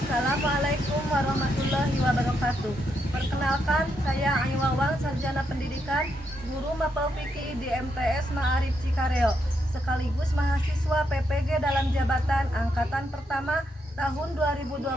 Assalamualaikum warahmatullahi wabarakatuh. Perkenalkan, saya Ani Wawang, Sarjana Pendidikan, Guru Mapel Fikih di MTS Ma'arif Cikareo, sekaligus mahasiswa PPG dalam jabatan Angkatan Pertama tahun 2025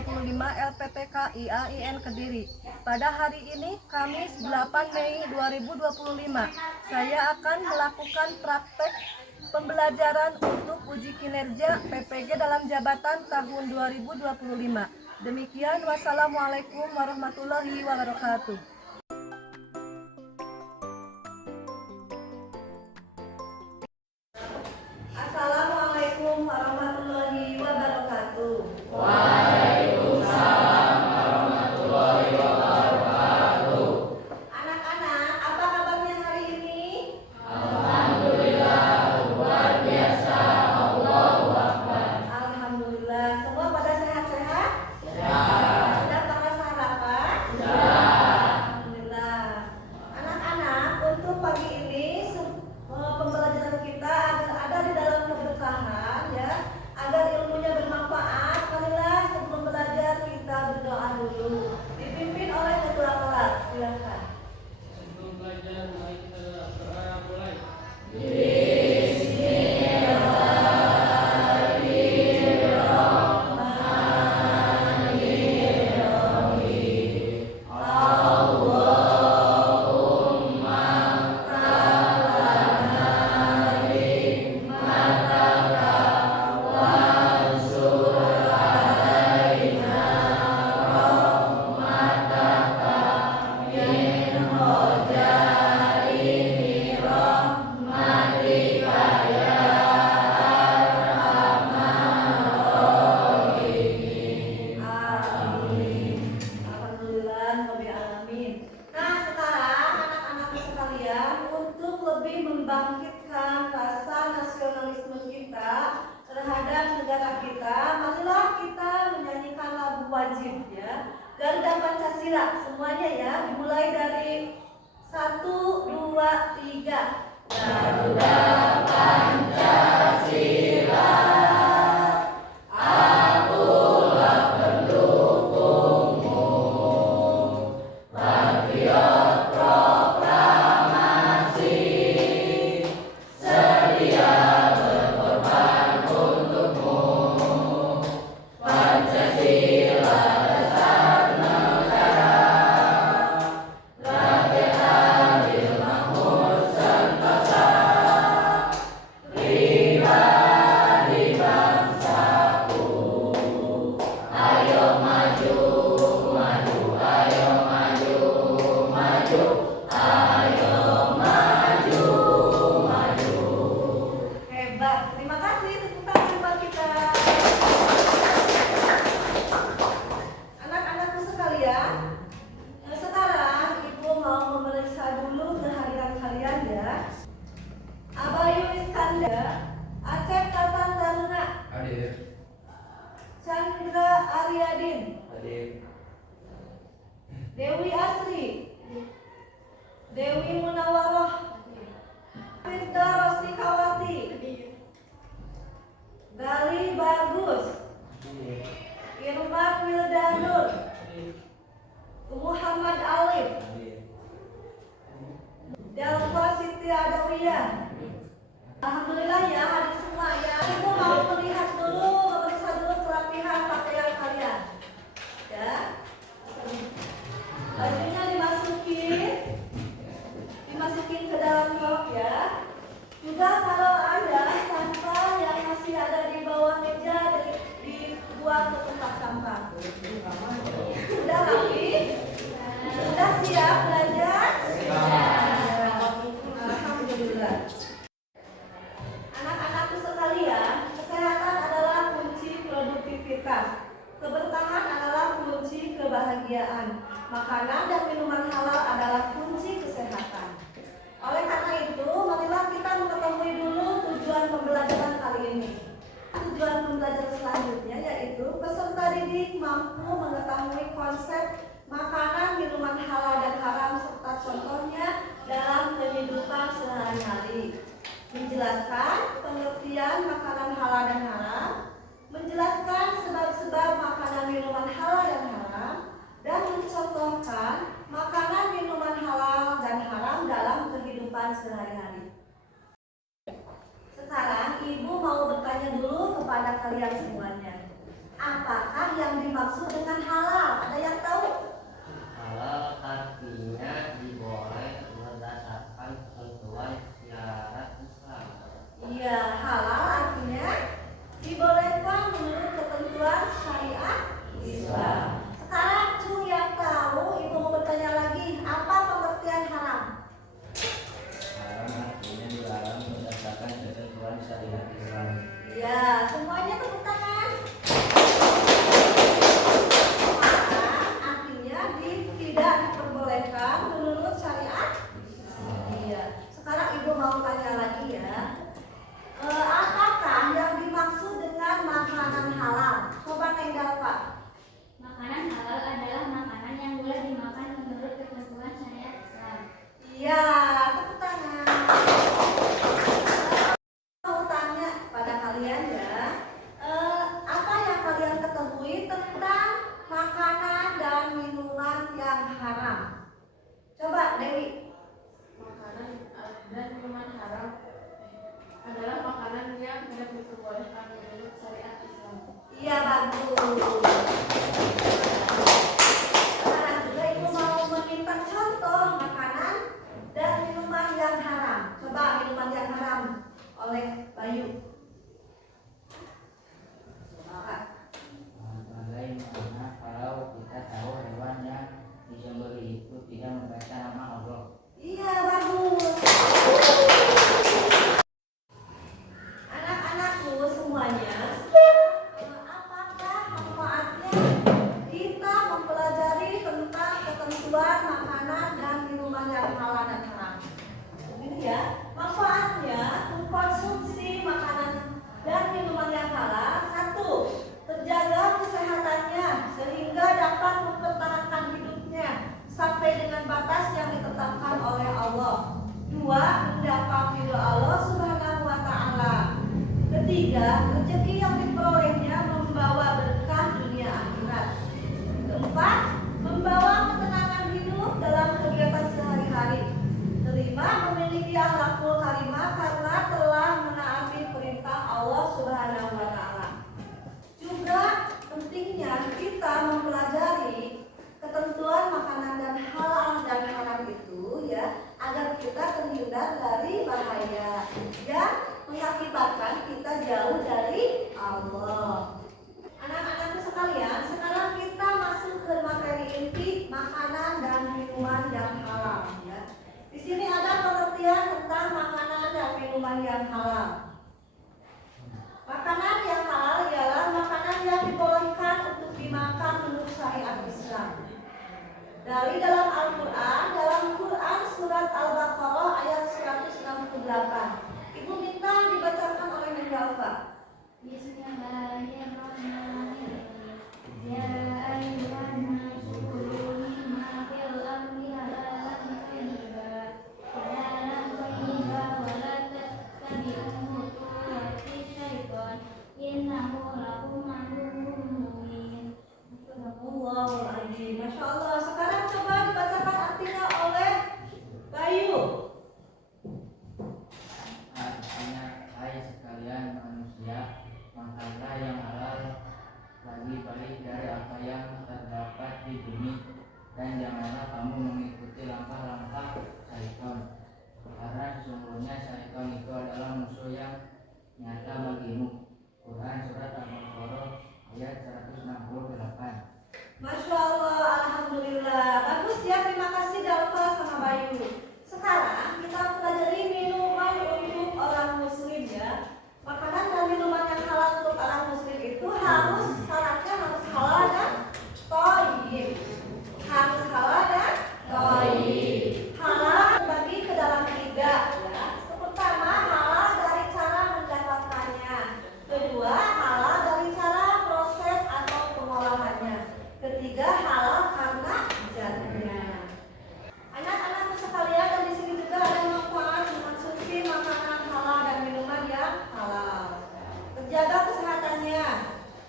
LPTK IAIN Kediri. Pada hari ini, Kamis 8 Mei 2025, saya akan melakukan praktek pembelajaran untuk uji kinerja PPG dalam jabatan tahun 2025. Demikian, wassalamualaikum warahmatullahi wabarakatuh. Assalamualaikum warahmatullahi wabarakatuh. Waalaikumsalam warahmatullahi wabarakatuh. Anak-anak, apa kabarnya hari ini? Alhamdulillah, luar biasa. Allahu Akbar. Alhamdulillah, semua pada sehat-sehat? Sehat. Sudah pada sarapan? Sudah. Alhamdulillah. Anak-anak, untuk pagi ini pembelajaran kita agar ada di dalam keberkahan, ya, agar ilmunya bermanfaat. Marilah sebelum belajar kita berdoa dulu, dipimpin oleh ketua kelas. Silakan. Sebelum belajar, mari kita berdoa mulai. Amin. Alhamdulillah, Rabbil alamin. Nah, sekarang anak-anakku sekalian, untuk lebih membangkitkan rasa nasionalisme kita terhadap negara kita, marilah kita menyanyikan lagu wajib, ya, Garuda Pancasila. Semuanya ya, dimulai dari 1, 2, 3. Garuda Pancasila, akulah pendukungmu, patriot proklamasi, sedia berkorban untukmu. Pancasila dasar negara, rakyat adil makmur sentosa, pribadi bangsaku. Ayo maju, maju, ayo maju, maju, ayo maju, maju. Hebat. Terima kasih, tepuk tangan buat kita. Anak-anakku sekalian, sekarang Ibu mau memeriksa dulu kehadiran kalian, ya. Abayu Iskandar, Acep Tatan Taruna, Hadir. Chandra Aryadin, Hadir. Dewi Asri, Dewi Munawaroh, Firda Rostikawati, Gali Bagus, Irfan Wildanur, Muhammad Alif, Delva Siti Adawiyah. Alhamdulillah ya, hadir semua ya. Ibu mau melihat dulu, memeriksa dulu kerapihan pakaian kalian, ya. Bajunya dimasukin ke dalam rok, ya. Juga kalau ada sampah yang masih ada di bawah meja, dibuang ke tempat sampah. Sudah rapi? Sudah siap belajar? Alhamdulillah. Anak-anakku sekalian, kesehatan adalah kunci produktivitas. Keberkahan adalah kunci kebahagiaan. Makanan dan minuman halal adalah kunci kesehatan. Oleh karena itu, marilah kita mengetahui dulu tujuan pembelajaran kali ini. Tujuan pembelajaran selanjutnya yaitu peserta didik mampu mengetahui konsep makanan, minuman halal dan haram serta contohnya dalam kehidupan sehari-hari. Menjelaskan pengertian makanan halal dan haram, menjelaskan sebab-sebab makanan minuman halal kalian semuanya. Apakah yang dimaksud dengan halal? Ada yang tahu? Halal artinya diboleh berdasarkan ketentuan syariat Islam. Iya, halal artinya dibolehkan menurut ketentuan syariat Islam. Sekarang Cung yang tahu, Ibu mau bertanya lagi, apa pengertian haram? Haram artinya dilarang berdasarkan ketentuan syariat Islam. Iya, semuanya tepuk tangan. Haram artinya tidak diperbolehkan menurut syariat. Iya. Sekarang Ibu mau tanya lagi ya. Apakah yang dimaksud dengan makanan halal? Coba Nenggal Pak. Makanan halal adalah makanan yang boleh dimakan menurut ketentuan syariat Islam. Iya, tepuk tangan. Mau tanya pada kalian ya, apa yang kalian ketahui tentang makanan dan minuman yang haram? Coba Dewi. Makanan dan minuman haram adalah makanan yang tidak diperbolehkan menurut syariat Islam. Iya, bagus. Sekarang juga Ibu mau meminta contoh makanan dan minuman yang haram. Coba minuman yang haram oleh Bayu. Bagaimana kalau kita tahu hewan yang disembelih itu tidak membaca nama Allah? Iya, bagus. Anak-anakku semuanya, apakah manfaatnya kita mempelajari tentang ketentuan makanan dan minuman yang halal dan haram? Ini ya, manfaatnya mengkonsumsi makanan dan minuman yang halal. 1. Terjaga kesehatannya sehingga dapat mempertahankan hidupnya sampai dengan batas yang ditetapkan oleh Allah. 2. Mendapat ridho Allah Subhanahu wa Ta'ala. 3. Rezeki yang diperolehnya membawa berkah dunia akhirat. 4. Membawa ketenangan hidup dalam kegiatan sehari-hari. 5. Memiliki akhlakul karimah karena telah menaati perintah Allah Subhanahu wa Ta'ala. Juga pentingnya kita mempelajari ketentuan makanan dan halal dan haram itu ya, agar kita terhindar dari bahaya yang mengakibatkan kita jauh dari Allah. Anak-anakku sekalian, sekarang kita masuk ke materi inti makanan dan minuman yang halal ya. Di sini ada pengertian tentang makanan dan minuman yang halal. Makanan yang halal ialah makanan yang dibolehkan untuk dimakan menurut syariat Islam. Dari dalam Al-Quran, surat Al-Baqarah ayat 168. Ibu minta dibacakan oleh Nenggalva. Bismillahirrahmanirrahim. Ya ayyuhan nasu kulu mimma fil ardi halalan thayyiban. Halalan thayyiban wa la tattabi'u khutuwati syaitan. Innahu lakum aduwwun mubin. Allahu Akbar. Masya Allah. Sekarang coba dibacakan artinya oleh Bayu. Artinya, hai sekalian manusia, makanlah yang halal lagi baik dari apa yang terdapat di bumi, dan janganlah kamu mengikuti langkah-langkah syaitan, karena sesungguhnya syaitan itu adalah musuh yang nyata bagimu. Quran surat Al-Baqarah ayat 168. Masya Allah, Alhamdulillah. Bagus ya, terima kasih Dalva sama Bayu. Sekarang kita pelajari minuman untuk orang muslim ya. Makanan dan minuman yang halal untuk orang muslim itu syaratnya harus halal dan thayyib. Harus halal dan thayyib. Halal bagi ke dalam 3 ya. Pertama, halal dari cara mendapatkannya. Kedua, halal dari cara proses atau pengolahannya. Ketiga, halal karena zatnya. Anak-anakku sekalian, dan di sini juga ada manfaat mengkonsumsi makanan halal dan minuman yang halal. Terjaga kesehatannya,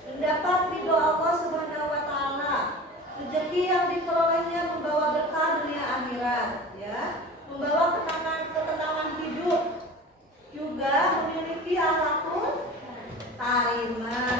mendapat ridho Allah Subhanahu wa Ta'ala. Rezeki yang diperolehnya membawa berkah dunia akhirat, ya, membawa ketenangan hidup, juga memiliki akhlakul karimah.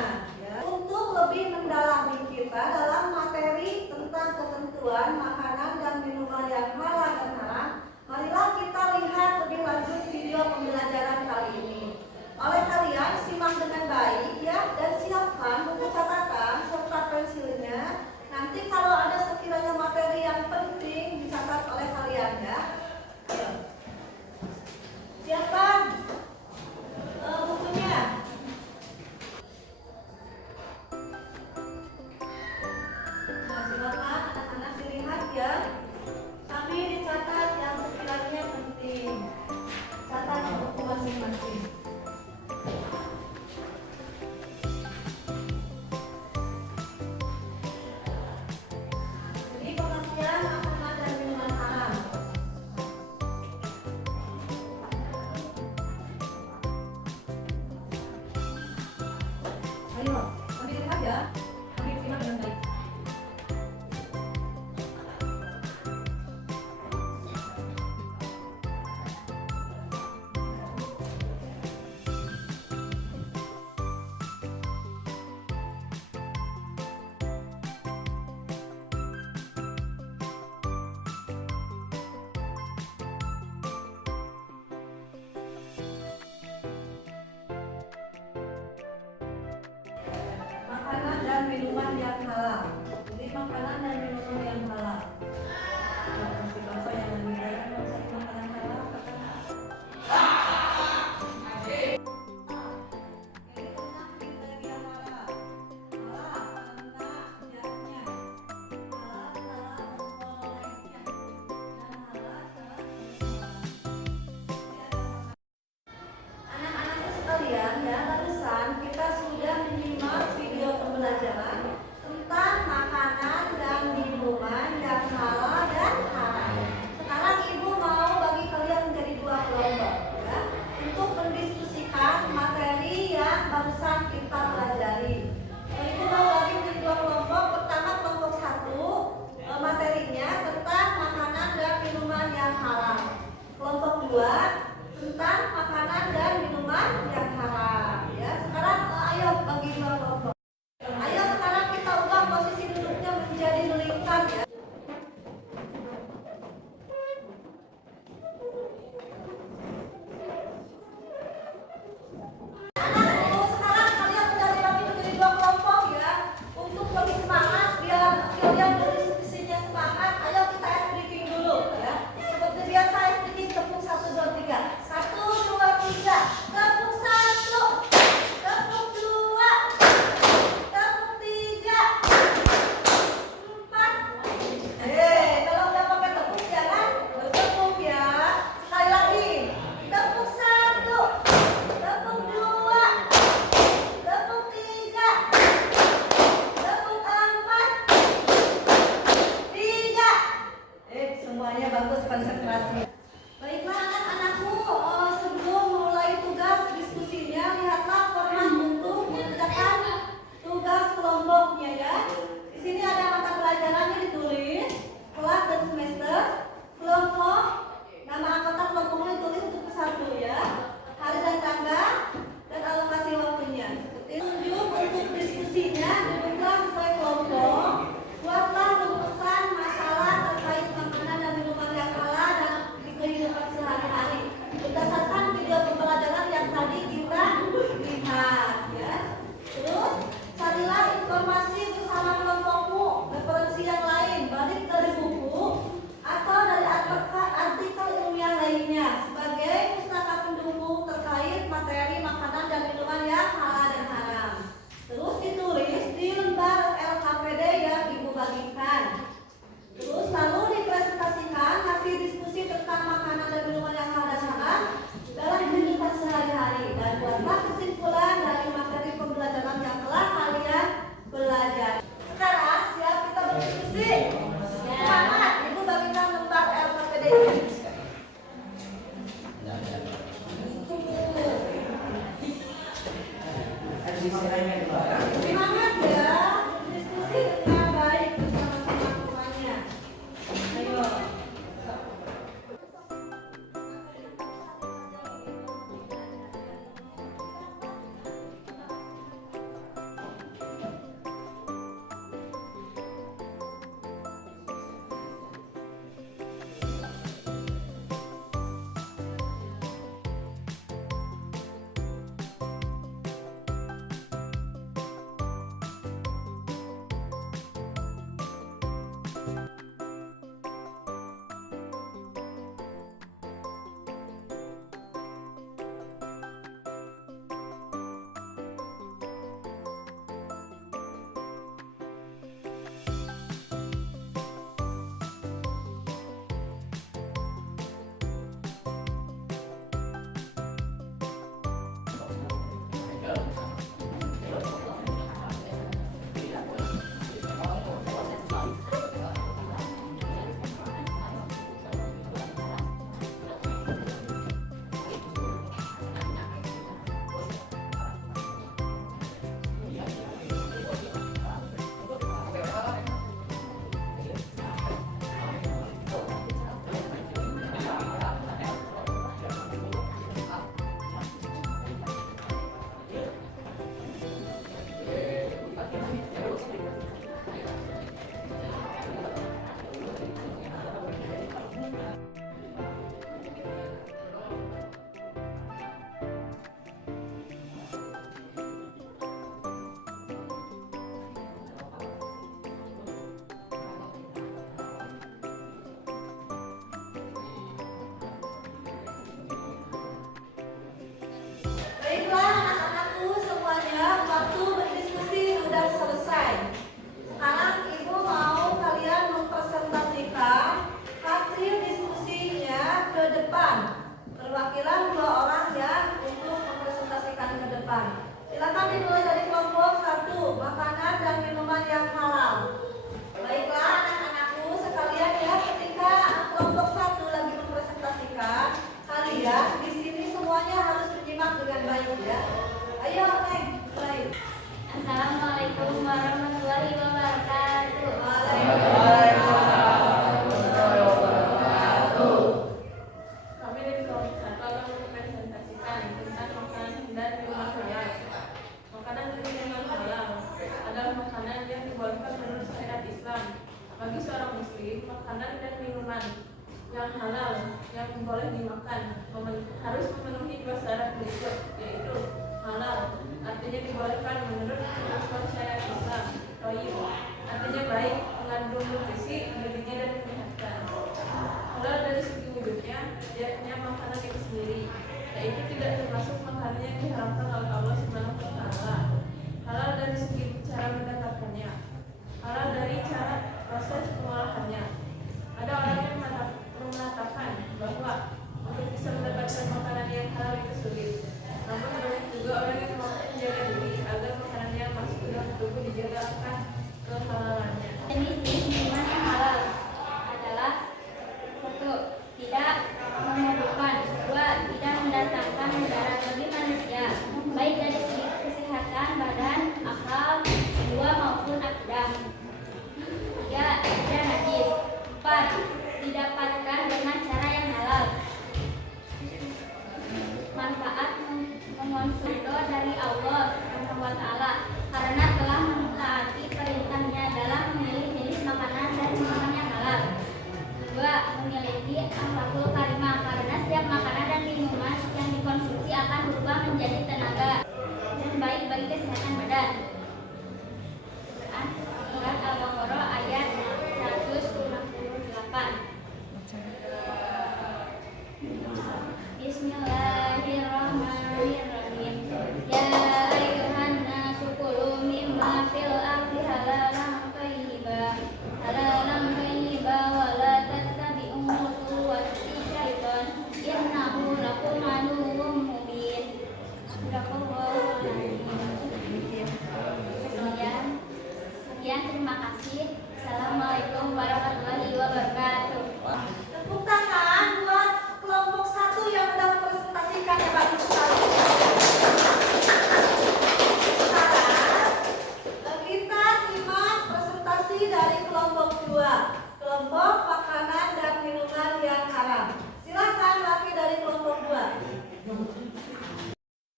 minuman yang halal. Jadi makanan dan minuman yang halal. Seperti contoh yang lebih banyak mengonsumsi makanan halal. Anak-anakku sekalian, ya, barusan kita sudah menyimak video pembelajaran tentang makanan dan minuman yang halal dan haram. Sekarang ibu mau bagi kalian menjadi dua kelompok, ya, untuk mendiskusikan materi yang barusan kita pelajari. Ibu mau bagi menjadi dua kelompok. Pertama, kelompok satu, materinya tentang makanan dan minuman yang halal. Kelompok dua, tentang makanan dan minuman yang haram. Ya, sekarang ayo bagi dua kelompok. Ayo sekarang kita ubah posisi duduknya menjadi melingkar, ya. Anakku, sekarang kalian udah dibagi menjadi dua kelompok, ya. Untuk lebih semangat, biar kalian berdiskusinya semangat. Ayo kita ice breaking dulu, ya. Seperti biasa ice breaking, tepuk 1, 2, 3. 1, 2, 3. Tepuk 1. Tepuk 2. Tepuk 3. 4. Kalau nggak pakai tepuk jangan bertepuk, ya. Sekali lagi. Tepuk 1. Tepuk 2. Tepuk 3. Tepuk 4. 3. Semuanya bagus, konsentrasi. Baiklah anak-anakku, sebelum mulai tugas diskusinya, lihatlah format untuk mengerjakan tugas kelompoknya, ya. Di sini ada mata pelajarannya ditulis, kelas dan semester, kelompok, nama angkatan kelompoknya ditulis untuk persatu, ya. Hari dan tanggal dan alokasi waktunya. Seperti tunjuk untuk diskusinya, duduklah sesuai kelompok. Buatlah rumusan masalah terkait makanan dan minuman yang halal dan di kehidupan sehari-hari berdasarkan video pembelajaran yang tadi kita lihat, ya. Terus carilah informasi bersama kelompokmu, referensi yang lain, baik dari buku atau dari artikel ilmiah lainnya sebagai pustaka pendukung terkait materi makanan dan minuman yang halal dan haram. Terus ditulis di lembar LKPD yang ibu bagikan. Terus lalu dipresentasikan hasil diskusi tentang makanan dan minuman yang halal dan haram dalam kehidupan sehari-hari, dan buatlah kesimpulan dari materi pembelajaran yang telah kalian belajar. Sekarang siap kita berdiskusi? Semangat, ibu bagikan lembar LKPD ini. Semangat, ya, diskusi dengan baik bersama teman-temannya. Ayo. Silakan dimulai dari kelompok 1, makanan dan minuman yang halal. Baiklah anak-anakku sekalian ya, ketika kelompok 1 lagi mempresentasikan, kalian di sini semuanya harus menyimak dengan baik ya. Ayo Neng, mulai. Assalamualaikum warahmatullahi wabarakatuh. Kami dari kelompok 1 akan mempresentasikan tentang makanan dan minuman halal. Makanan dan minuman halal adalah makanan yang dibolehkan menurut syariat Islam. Bagi seorang muslim, makanan dan minuman yang halal yang boleh dimakan harus memenuhi 2 syarat berikut, yaitu halal, artinya dibolehkan menurut ketentuan syariat Islam. Thayyib, artinya baik, mengandung nutrisi, gizinya dan menyehatkan. Halal dari segi wujudnya, dia punya makanan itu sendiri, yaitu tidak termasuk makanan yang diharamkan oleh Allah Subhanahu wa Ta'ala. Halal dari segi cara mendapatkannya, halal dari cara proses pengolahannya. Ada orang yang mengatakan bahwa untuk bisa mendapatkan makanan yang halal itu sulit. Namun banyak juga orang yang mampu menjaga diri agar makanan yang masuk ke dalam tubuh dijaga akan kehalalannya. Jenis minuman yang halal adalah 1. Tidak memabukkan. 2. Tidak mendatangkan mudarat bagi manusia, baik dari segi kesehatan badan, akal, jiwa maupun akidah. 3. Tidak najis. 4. Didapatkan dengan cara yang halal. Manfaat mengonsumsi dari Allah Subhanahu wa Ta'ala karena telah mentaati perintahnya dalam memilih jenis makanan dan minuman yang halal. 2. Memiliki akhlakul karimah karena setiap makanan dan minuman yang dikonsumsi akan berubah menjadi tenaga dan baik bagi kesehatan badan. Quran surat Al-Baqarah ayat 168. Bismillahirrahmanirrahim. Ya ayyuhan nasu kulu mimma fil ardi halalan thayyiban wa la tattabi'u khutuwati syaitan innahu lakum aduwwun mubin. Sadaqallahu azim. Sekian, terima kasih. Assalamualaikum warahmatullahi wabarakatuh. Tepuk tangan buat kelompok 1 yang sudah mempresentasikan ya bagus sekali. Sekarang kita simak presentasi dari kelompok 2, kelompok makanan dan minuman yang haram. Silakan laki dari kelompok 2.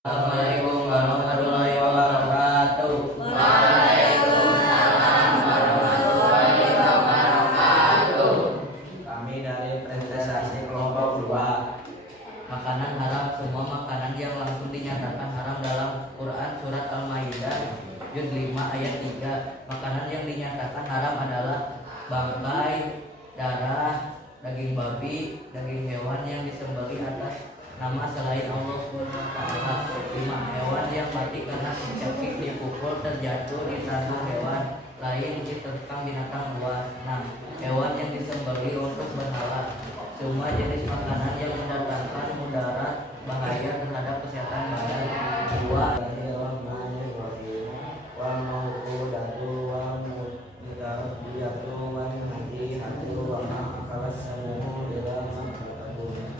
Assalamualaikum warahmatullahi wabarakatuh. Kami dari presentasi kelompok 2. Makanan haram, semua makanan yang langsung dinyatakan haram dalam Quran surat Al-Maidah juz 5 ayat 3. Makanan yang dinyatakan haram adalah bangkai, darah, daging babi, daging hewan yang disembelih atas nama selain Allah SWT. 5. Hewan yang mati karena dicekik, dipukul, terjatuh, ditandu hewan lain, diterkam binatang buas. 6. Hewan yang disembelih untuk berhala. Semua jenis makanan yang mendatangkan mudarat bahaya terhadap kesehatan badan. 2. Wa mauqudatu wa mutaqiyatu wa nadihatu wa ma akalas samu ila ma takabun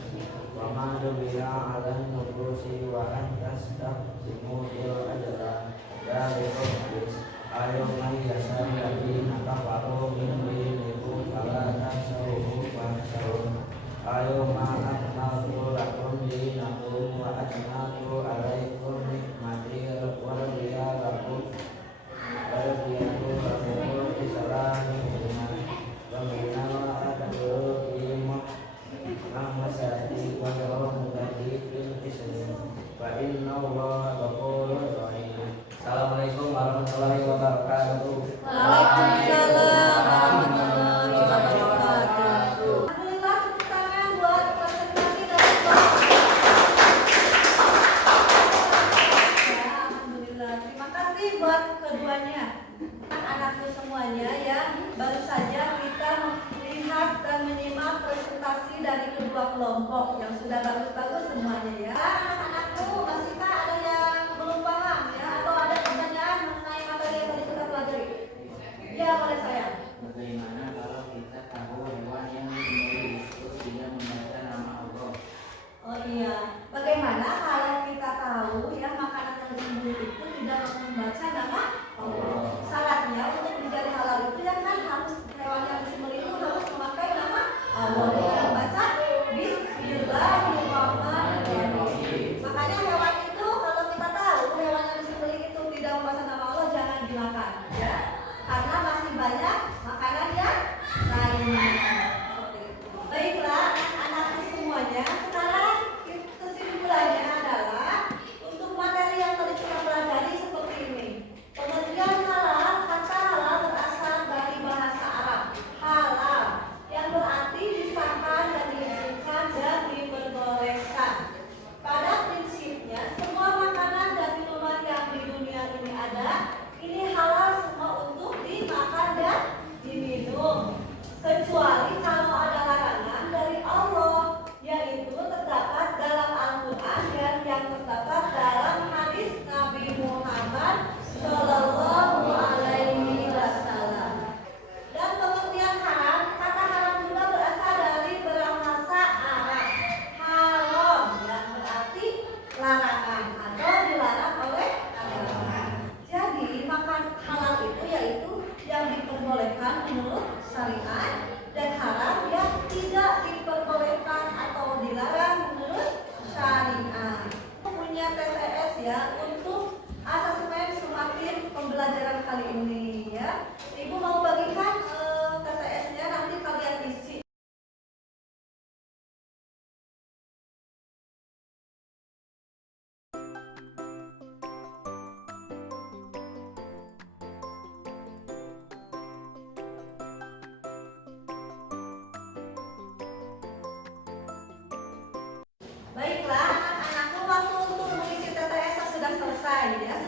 wa ma dubiya ala nubusi wa antas taqsimu bil ajra dari bis ayo mai yasan lagi nakafaru min dinikum ala tasawuhu wa sawun ayo ma'akmaltu lakum dinakum wa ajnatu alaikum nikmati wa radiya lakum wa radiyatu lakum islami wa minal adabul imam rahmasati wa rahmati fil islam wa inna allaha ghafurur rahim. Assalamualaikum warahmatullahi wabarakatuh. Waalaikumsalam warahmatullahi wabarakatuh. Alhamdulillah, tepuk tangan buat presentasi dari kelompok. Ya, alhamdulillah. Terima kasih buat keduanya. Anak-anakku semuanya ya, baru saja kita melihat dan menyimak presentasi dari kedua kelompok yang sudah bagus-bagus semuanya ya. Anak-anakku, masihkah ada yang belum paham ya, atau kali ini ya. Ibu mau bagikan TTS-nya, nanti kalian isi. Baiklah, anak-anakku, waktu untuk mengisi TTS sudah selesai ya.